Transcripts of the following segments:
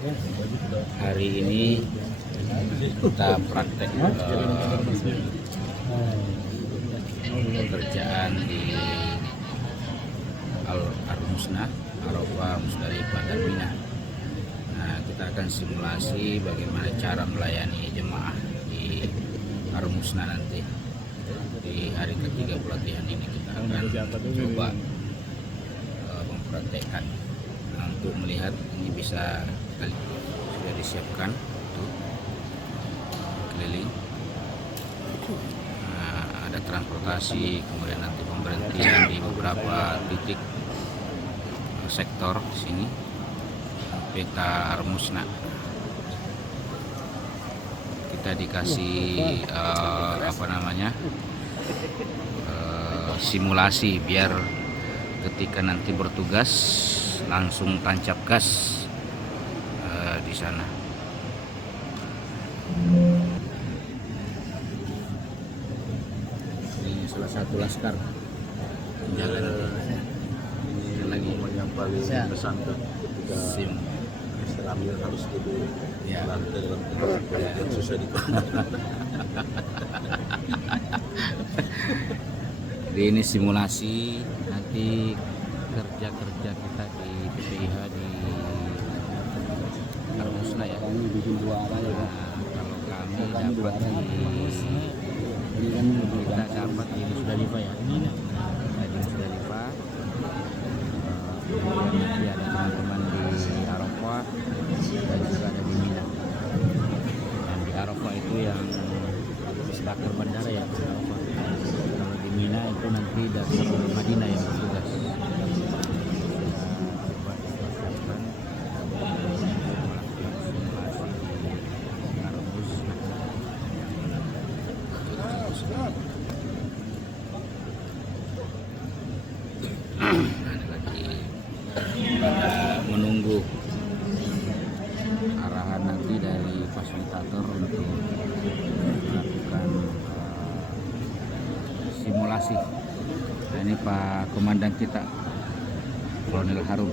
Hari ini kita praktek pekerjaan di Al-Musnah, Arafah, Musdalifah, dan Mina. Nah, kita akan simulasi bagaimana cara melayani jemaah di Al-Musnah nanti. Di hari ketiga pelatihan ini kita akan coba mempraktekkan. Nah, untuk melihat ini bisa sudah disiapkan tuh keliling. Nah, ada transportasi, kemudian nanti pemberhentian di beberapa titik sektor di sini. Peta Al-Musnah. Kita dikasih simulasi biar ketika nanti bertugas langsung tancap gas di sana. Ini salah satu laskar jalan ini lagi yang paling besar ketika sim ambil harus dulu ya. Lantai dalam yang susah Jadi ini simulasi nanti kerja-kerja kita di PPIH di Al-Musnah ya. Kami bikin dua arah ya, Pak. Kalau kami Kami dua dapat arah. Ini kan kita dapat di Musdalifah ya. Kita di Musdalifah. Nanti ada teman-teman di Arafah dan juga ada di Mina. Dan di Arafah itu yang Misbakar bandara ya, di Arafah. Kalau di Mina itu nanti dasar Madinah yang bertugas. Menunggu arahan nanti dari fasilitator untuk melakukan simulasi. Nah, ini Pak Komandan kita, Kolonel Harun.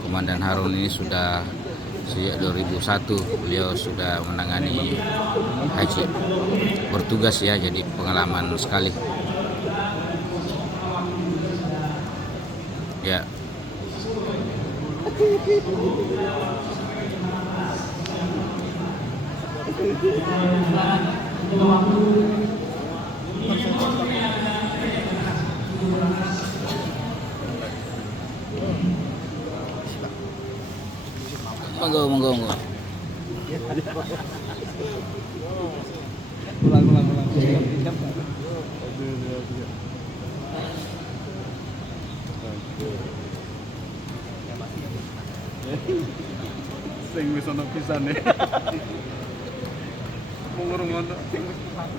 Komandan Harun ini sudah sejak 2001 beliau sudah menangani haji bertugas ya, jadi pengalaman sekali ya. Monggo. ulang. sing wis ana pisane mung ngono sing wis pisane.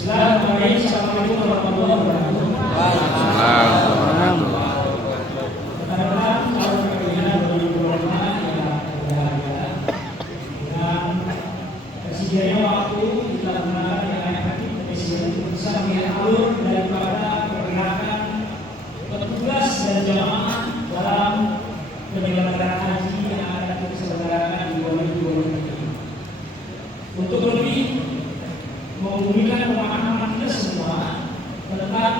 Assalamualaikum warahmatullahi wabarakatuh. Persediaan waktu kita gunakan dengan efektif dan bisa melihat alur daripada pergerakan petugas dan jamaah dalam penyelenggaraan haji yang akan kita selenggarakan di 2023. Untuk lebih membumikan pemahaman kita semua tentang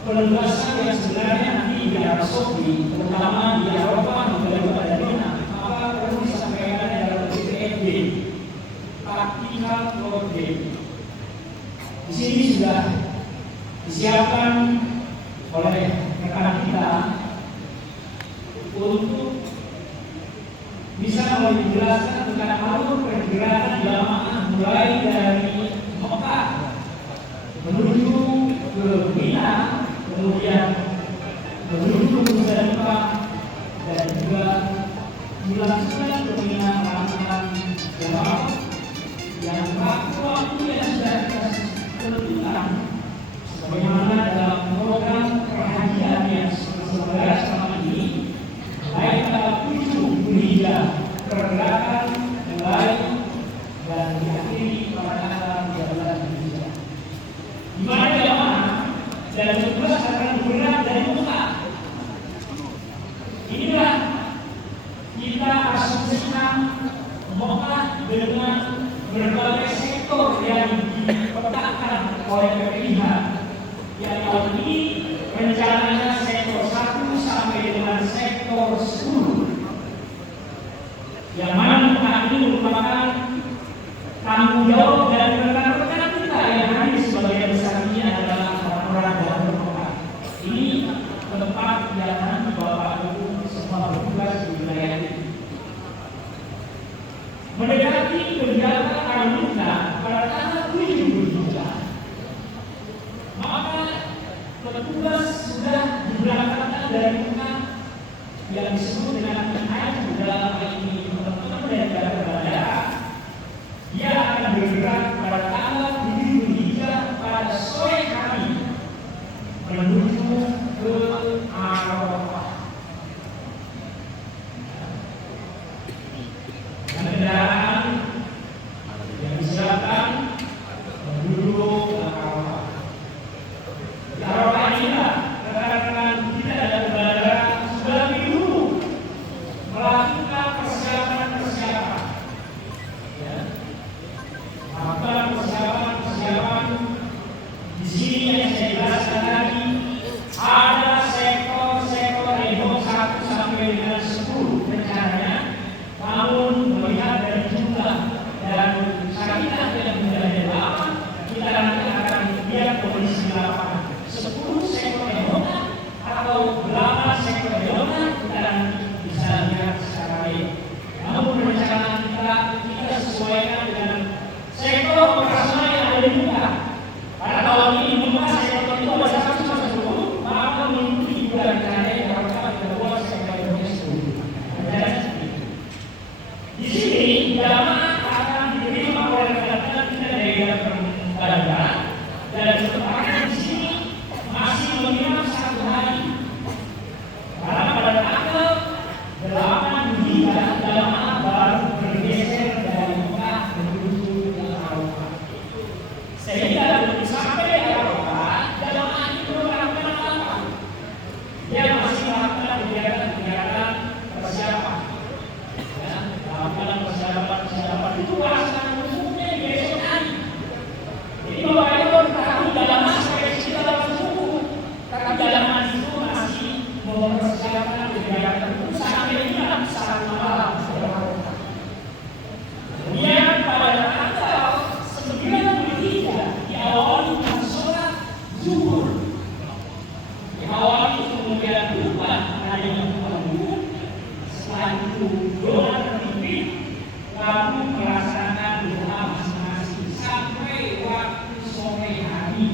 penugasan yang sebenarnya nanti di Arab Saudi, terutama di Arafah, Musdalifah dan Mina, apa perlu disampaikan dalam PPFD, Tactical Project. Di sini sudah disiapkan oleh rekan kita untuk bisa menjelaskan tentang alur pergerakan jamaah mulai dari Mekah menuju ke Mina, kemudian menuju ke Musdalifah dan juga dilangsungkan ke Mina melakukan jamaah yang sudah kita tentukan sebagaimana dalam program perhajian yang sebenarnya selama ini, baik pada 7 Zulhijjah pergerakan mulai dan diakhiri pada tanggal 13 Zulhijjah. Di mana jamaah dan petugas akan bergerak dari Mekah. Inilah kita asumsikan Mekah dengan berbagai sektor yang dipetakan oleh PPIH. Yang tahun ini rencananya sektor 1 sampai dengan sektor 10. Yang mana Mekah ini merupakan tanggung jawab dari rekan-rekan kita yang hadir sebagian besar ini adalah orang-orang dalam Mekah. Ini tempat yang nanti Bapak Ibu semua bertugas di wilayah ini. Mendekati kegiatan Al-Mukna pada tanggal 7 Zulhijjah, maka petugas sudah diberangkatkan dari Mekah yang disebut dengan haji dalam hal ini teman-teman dari bandara. Dia akan bergerak pada tanggal 7 Zulhijjah pada sore hari menuju ke Arafah. Kendaraan yang disiapkan menuju ke Arafah. Di Arafah inilah rekan-rekan kita dari bandara sudah lebih dulu melakukan persiapan-persiapan. Ya. Melakukan persiapan di sini yang saya jelaskan tadi ada sektor-sektor edo 1 sampai dengan 10 rencananya. Namun melihat dari jumlah dan syariah yang menjadi lama, kita nanti akan lihat kondisi di lapangan. 10 sektor edonya atau 8 sektor edonya kita nanti bisa lihat secara lain. Namun rencana kita sesuaikan dengan sektor operasional yang ada di Mekah. Pada tahun ini Mekah sektor itu ada 1 sampai 10, maka mengikuti juga rencana yang diharapkan kedua sektor edonya 10. Di sini jamaah akan diterima oleh rekan-rekan kita dari bandara dan kesepakatan di sini masih menginap 1 hari. Karena pada tanggal 8 Zulhijjah jamaah baru bergeser dari Mekah menuju ke Arafah. Sehingga begitu sampai di Arafah, jamaah itu melakukan apa? Dia masih melakukan kegiatan-kegiatan persiapan. Melakukan persiapan itu pelaksanaan umumnya di besok hari. Jadi Bapak Ibu tahu dalam masa kita dalam suku, tapi dalam itu masih mempersiapkan kegiatan itu sampai jam 1 malam. Kemudian pada tanggal 9 Zulhijjah diawali dengan sholat zuhur. Diawali kemudian bukan adanya penghubung. Setelah itu doa lalu melaksanakan doa masing-masing sampai waktu sore hari.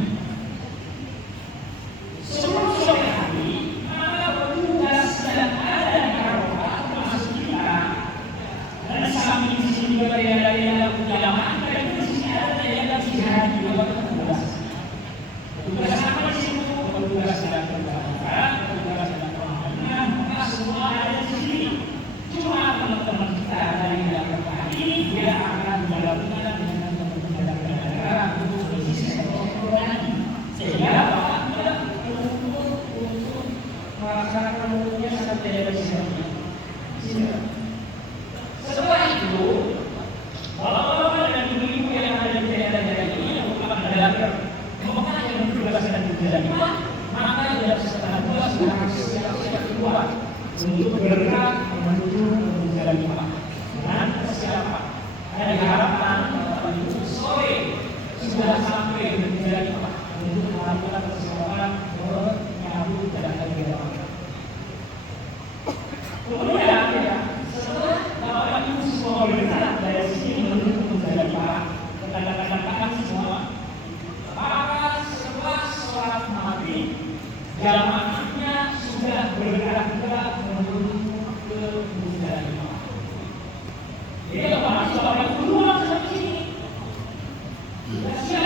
Sebelum sore hari, maka petugas yang ada di Arafah termasuk kita, dan samping di sini juga ada jamaah, dan di sini ada jihad juga petugas. Petugas apa di situ? Petugas dan bandara, petugas dan pengamanan, maka semua ada di sini. Cuma teman-teman kita dari Arafah ini dia akan melakukan dengan teman-teman dari bandara untuk mengisi sektor tadi, sehingga Bapak untuk melaksanakan umumnya sangat tidak bisa. Setelah itu, bapak-bapak dan ibu-ibu yang ada di daerah-daerah ini yang merupakan daerah Mekah yang bertugaskan di daerah, maka jam 11:30 harus siap-siap keluar untuk bergerak menuju Musdalifah dengan persiapan. Dan diharapkan pada sore sudah sampai di Musdalifah untuk melakukan persiapan menyambut kedatangan kedatangan. Kemudian setelah Bapak Ibu semua bergerak dari sini menuju Musdalifah, rekan-rekan semua, maka setelah sholat maghrib jamaahnya sudah bergerak-gerak menuju ke Musdalifah. Jadi kalau masih Bapak Ibu duluan sampai sini, sudah siap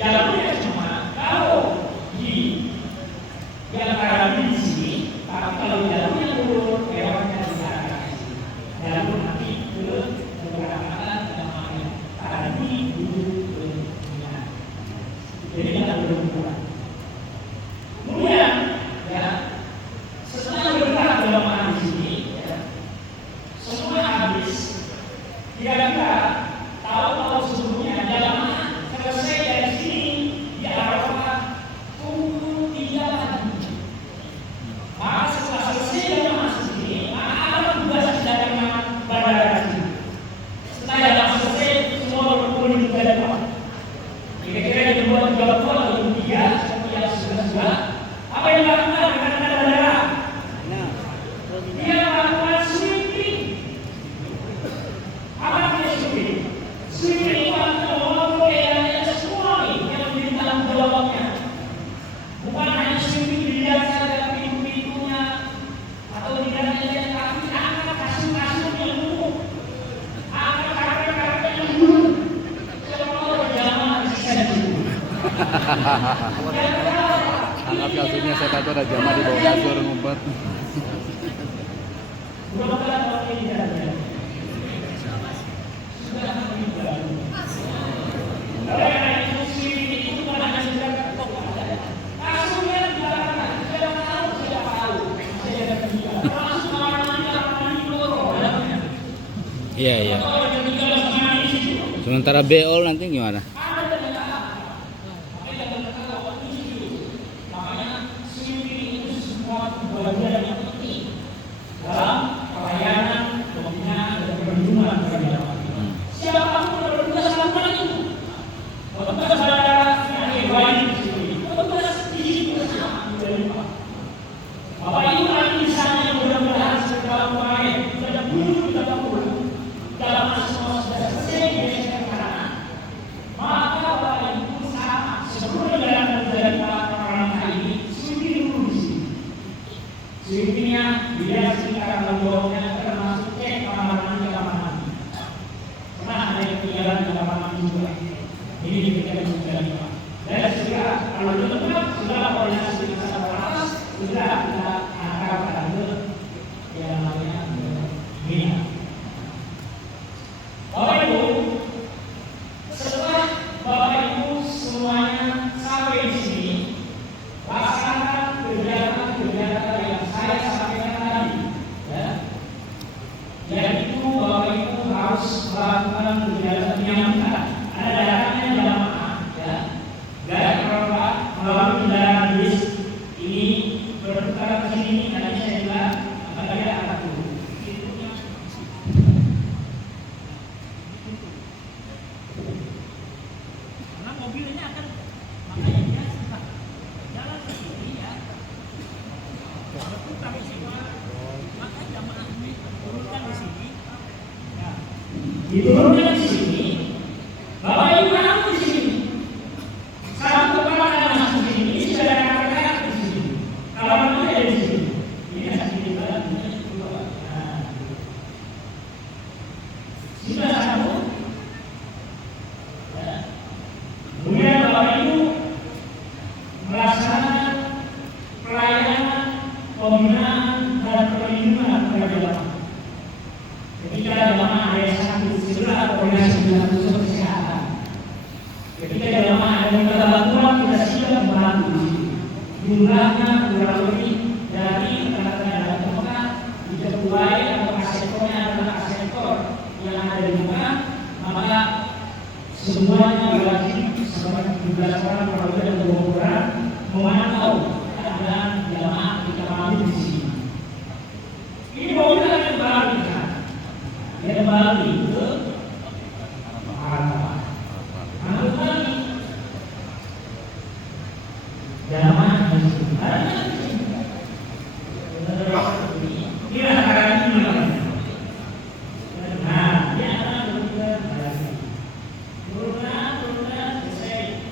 jalurnya cuma kalau di yang ada di sini, tapi kalau jalurnya turun, beloknya di sana. Jalur nanti ke keberangkatan namanya tadi duduk ke tengah. Jadi kita belum buat. Kemudian, ya, setelah bergerak jamaah di sini, ya, semua habis. Kira-kira tahu sebelumnya jamaah selesai dari sini di Arafah pukul 3 pagi. Maka setelah selesai jamaah sini, maka ada tugas dari bandara sini. Setelah jamaah selesai, semua berkumpul di bandara. Kira-kira di 2:30 atau 3 seperti yang sudah. Apa yang dilakukan dengan bandara? Dia melakukan sweeping. Apa artinya sweeping? Sweeping itu adalah mengontrol daerahnya semua yang menjadi tanggung jawabnya. Bukan hanya sweeping dilihat saja pintu-pintunya atau dilihat saja kaki, angkat kasur-kasur yang duduk, angkat karpet-karpet yang duduk. Semua berjamaah di sini. Angkat kasurnya, saya kata ada jamaah di bawah kasur ngumpet. Mudah-mudahan orang ini tidak ada. Sudah meninggal. Oleh karena itu sweeping itu bukan hanya sekedar kasurnya di belakang, sudah tahu, saya ada meninggal. Langsung orang-orang di lorong. Iya, iya. Kalau ada meninggal sama di situ. Sementara beol nanti gimana? Namanya sweeping itu semua bagian yang penting dalam pelayanan, pembinaan, dan perlindungan beragama. Siapapun yang bertugas melakukan itu. Bertugas pada yang baik di sini. Bertugas di sini bersama dari Pak. Bapak Ibu nanti di sana yang mudah-mudahan segala kemarin kita dulu kita pulang dalam semua sudah selesai di sana. Maka Bapak Ibu sama sebelum jalan dari orang ini sweeping dulu di sini. Sweepingnya dia sekitar lemboknya termasuk cek kamar mandi. Karena ada yang tinggalan di kamar mandi juga. Ini diberikan juga lima. Dan segera kalau itu lengkap sudah koordinasi dengan sama atas sudah kita angkat ke yang namanya Mina. Bapak Ibu, setelah Bapak Ibu semuanya sampai di sini, laksanakan kegiatan-kegiatan yang saya sampaikan tadi, ya. Yaitu Bapak Ibu harus melakukan kegiatan yang benar. Ada daerahnya jamaah, ya. Dari Eropa melalui kendaraan bis ini berputar ke sini. Tadi saya bilang akan ada anak dulu. Karena mobilnya akan makanya dia sudah jalan ke sini, ya. Berputar di sini, maka jamaah ini turunkan di sini. Nah, diturunkan di sini. Bapak Ibu anak di sini. Satu kepala dan masuk di sini. Ini sudah ada kakak di sini. Kalau nanti ada di sini. Ini ada di dalam ini dua. Nah, sudah satu. Ya. Kemudian Bapak Ibu melaksanakan pelayanan, pembinaan dan perlindungan kepada jamaah. Ketika jamaah ada yang sakit, segera koordinasi dengan pusat kesehatan. Ketika jamaah ada yang minta bantuan, kita siap membantu. Jumlahnya kurang lebih dari rekan-rekan dalam tempat di ketuai atau asektornya adalah asektor yang ada di Mekah, maka semuanya wajib sebanyak 17 orang perwira dan 20 orang memantau keadaan jamaah ketika malam di sini. Ini mobil akan kembali ke sana. Dia kembali ke Arafah. Angkat lagi jamaah di sini. Ini akan dimana? Nah, dia akan berubah lagi. Turun selesai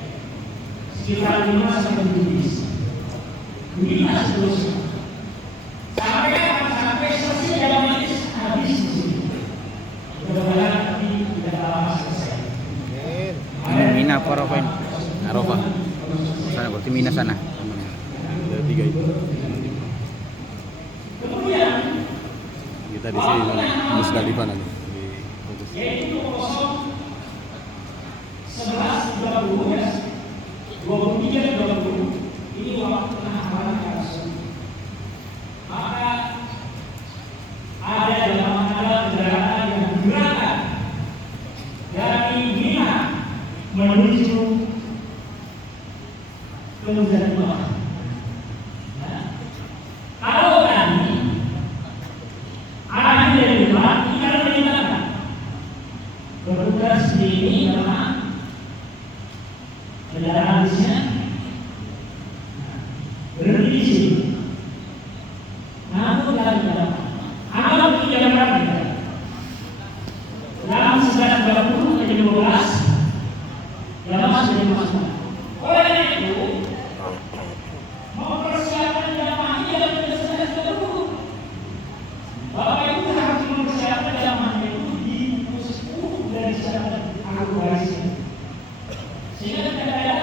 sekitar 5 sampai 7 bisa seterusnya sampai selesai dalam ini habis di sini. Mudah-mudahan nanti tidak lama selesai. Mina Poropen. Arafah. Sana berarti Mina sana. Ada 3 itu. Kita di sini Musdalifah nanti. Di fokus. Yaitu 11.30 ya, 23.20 ini waktu tengah malam ya Rasul. Maka ada kendaraan yang berangkat dari Mina menuju ke Musdalifah. Nah, kalau tadi arahnya dari luar, kita meninggalkan bertugas di ini karena kendaraan bisnya berhenti di sini. Namun dari dalam amal tidak berani. Dalam 9.20 ke 12 yang masih di masa. Oleh itu mempersiapkan jamaah tidak selesai 9.30. Bapak Ibu harus mempersiapkan jamaah itu di khusus dari secara akurasi. Sehingga tidak ada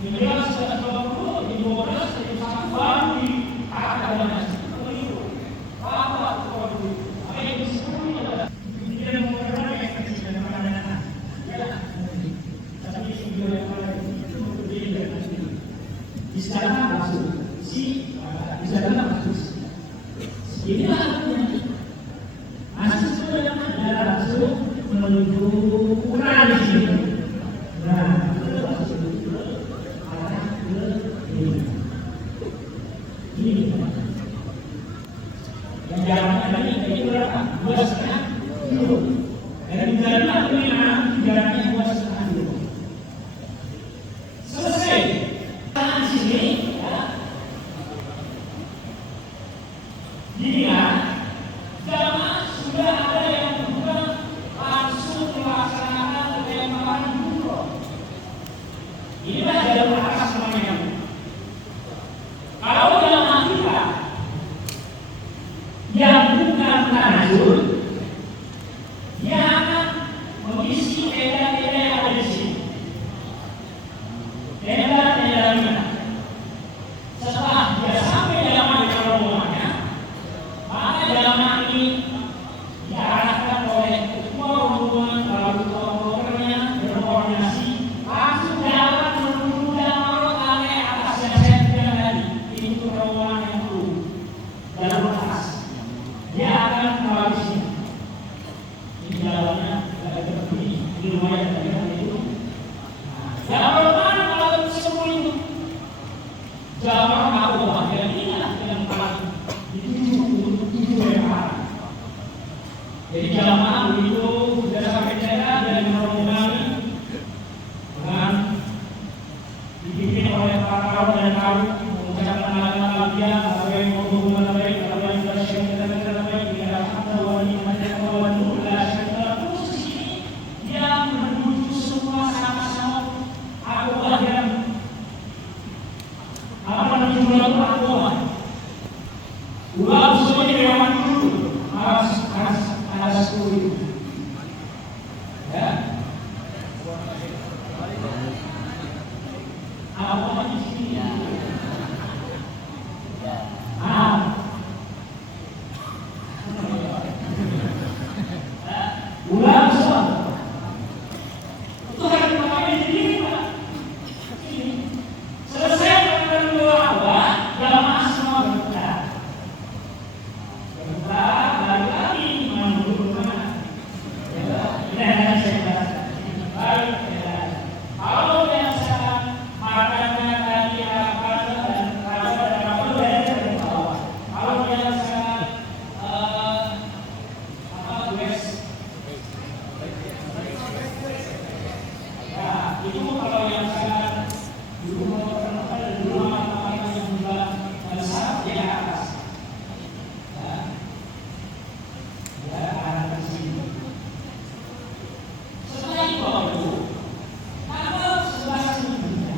menjelang 9.20 di 12 di 1 baru di akan ada itu. Apa itu? Apa yang disebut tidak mengurangi yang tidak mengurangi. Ya, tapi video yang itu berbeda. Di sana maksud di sana maksud. Inilah artinya mahasiswa yang ada langsung menuju ukuran di sini. Nah, arah ke ini. Yang jaraknya ini berapa? 2,5 kilo. Dari Jakarta ke Mina jaraknya 2,5 kilo. Selesai. Di sini, ya. Dilihat, jamaah sudah ada yang bukan langsung melaksanakan pelemparan jumroh. Inilah jalur atas namanya. Kalau jamaah kita yang bukan tanazul, dia akan mengisi tenda-tenda yang ada di sini. Tenda-tenda Mina. Setelah dia sampai jamaah di rombongannya, maka jamaah ini diarahkan oleh ketua rombongan lalu ketua berkoordinasi langsung jalan menuju Damarot area atas yang saya bilang tadi. Ini untuk rombongan yang dulu jalur atas. Dia akan melalui sini. Ini jalannya agak seperti ini. Ini lumayan tadi kan itu. Jalur mana kalau semua itu? Jalur Ma'rufah yang inilah yang paling itu yang parah. Jadi jamaah begitu sudah sampai tenda dan merombongan dengan dipimpin oleh para kaum dan kaum mengucapkan nama dia apa yang berhubungan baik apa yang bersyukur baik tidak ada wali macam wali khusus ini yang menuju semua sama-sama Allah yang apa menuju Allah. Ulang semua di dewan dulu harus ada 10. Ya. Apa di sini? Ulang semua. Itu harus dipakai sendiri, Pak. Selesai dengan dua awal, jamaah semua bergerak. Lagi menuju ke mana? Ini yang saya jelaskan. Baik, kalau yang saya makannya tadi apa dan apa dari bawah. Kalau yang saya tulis, ya itu kalau yang saya dulu apa yang juga saraf di atas. Setelah itu, tanggal 11 Juni,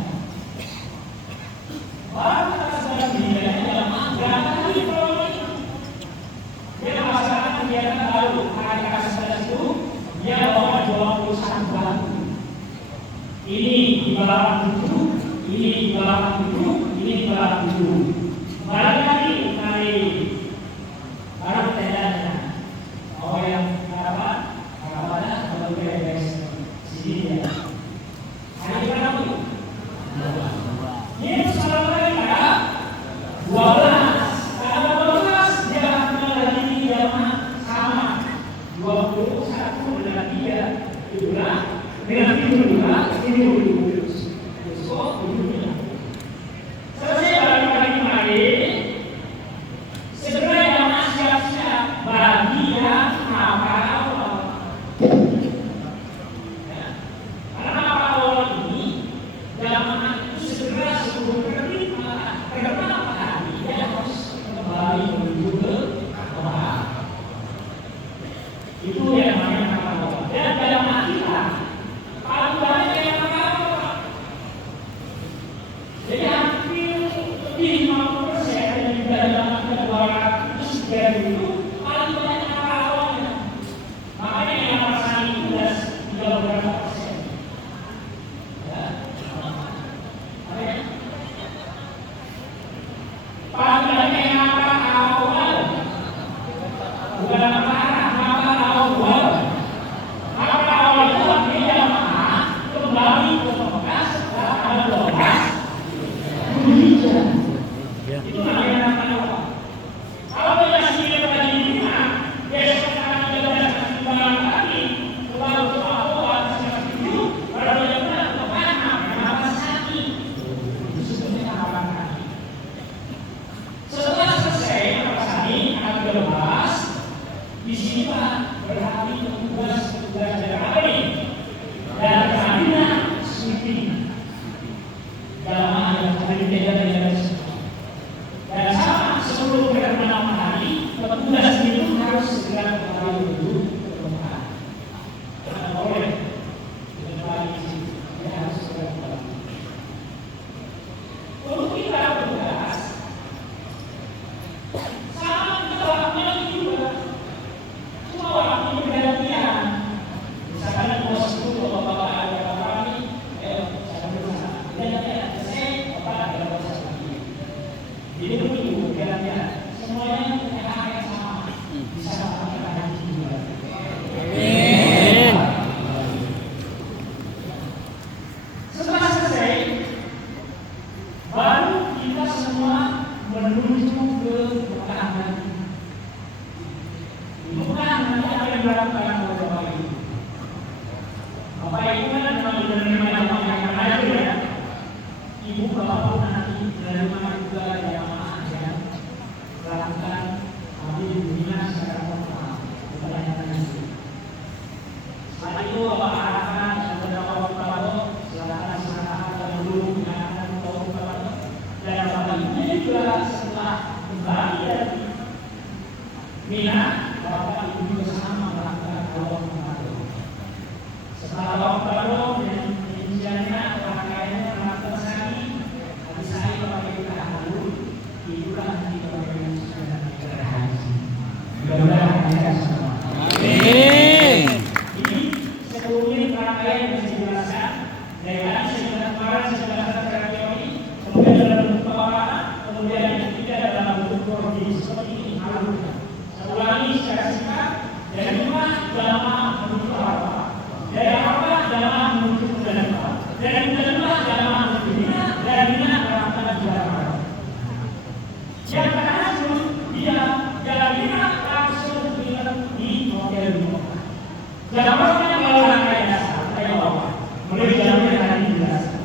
baru tanggal 11 Juni dalam anggaran di bawah itu, dia melaksanakan kegiatan baru hari tanggal 11 itu, dia bawa 21 batu. Ini di belakang duduk, ini di belakang duduk, ini di belakang duduk. Kembali lagi dari baru tendanya. Oh yang apa? Kalau beres sini ya. Hari berapa itu? Yesus kalau lagi ada 12. Kalau 12 dia lagi jamaah sama 21 dengan 3 itulah dengan ini besok ini. Selesai balik kemarin, segera jamaah siap-siap bagi yang hafal. Karena hafal ini jamaah itu segera sebelum terbit karena hari dia harus kembali menuju ke Tuhan. Itu yang namanya hafal. Dan jamaah kita paling banyak yang hafal. Jadi hampir lebih 50% dari jamaah kita 203 itu paling banyak hafalnya. Makanya yang rasanya itu sudah berapa persen. Paling banyak yang hafal. Bukan hafal awal. Hafal awal itu artinya jamaah kembali ke Mekah setelah ada 12 Zulhijjah. Itu namanya apa? Kalau kita sini pada Madinah, besok tanggal 13 bulan lagi, lalu awal sekitar 7, baru kita ke Mekah, kenapa sakit? Itu sebenarnya apa kaki? Setelah selesai Sani tanggal 12, di sini Pak berhati tugas dari apa nih? Dan Madinah sweeping. Jamaah yang dari tenda dan sama sebelum mereka malam hari, petugas itu harus segera kembali menuju ke tempat. Tidak boleh kembali di situ. Dia harus segera kembali. Untuk kita petugas, sama kita lakukan juga. Semua waktu bergantian. Misalkan bos itu bapak-bapak ada bapak ini, saya berusaha. Gantian, saya bapak ada bos lagi. Jadi begitu gantian. Semuanya punya hak yang sama. Bisa kita haji juga. Amin. Setelah selesai, baru kita semua menuju ke Mekah nanti. Di Mekah nanti apa yang dilakukan oleh Bapak Ibu? Bapak Ibu kan memang menerima jamaah yang ada ya. Ibu Bapak pun nanti menerima juga jamaah yang melakukan abdi dunia secara total. Kebanyakan itu. Setelah itu Bapak arahkan beberapa waktu silakan dan dulu menyarankan Bapak dan Bapak Ibu juga setelah kembali dari Mina, Bapak Ibu juga sama melakukan Tawaf Qadum. Setelah Tawaf Qadum dan rinciannya rangkaiannya melakukan sa'i, habis sa'i Bapak Ibu tahallul, itulah nanti Bapak Ibu sudah berhaji. Mudah-mudahan kita semua. Amin. Ini sebelumnya rangkaian yang bisa dijelaskan. Dari tadi saya sudah kemarin saya jelaskan secara teori, kemudian dalam bentuk pewarangan, kemudian yang ketiga dalam bentuk koordinasi seperti ini alurnya. Saya ulangi secara singkat. Dari rumah jamaah menuju Arafah, dari Arafah jamaah menuju Muzdalifah, dari Muzdalifah jamaah menuju Mina, dari Mina berangkat ke Arafah. Yang terhasil dia jalan Mina langsung di hotel di Mekah. Jamaahnya kalau rangkaian dasar saya bawa, mulai jalannya tadi dijelaskan.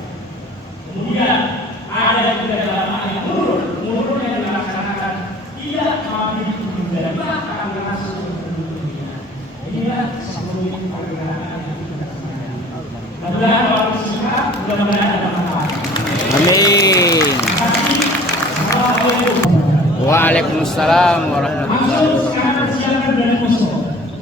Kemudian ada juga jamaah yang murur yang dilaksanakan tidak mampu Muzdalifah akan langsung menuju Mina. Inilah sebelum pergerakan yang kita laksanakan. Mudah-mudahan waktu singkat, mudah-mudahan ada manfaat. Amin. Terima kasih. Assalamualaikum. Waalaikumsalam warahmatullahi wabarakatuh. Langsung sekarang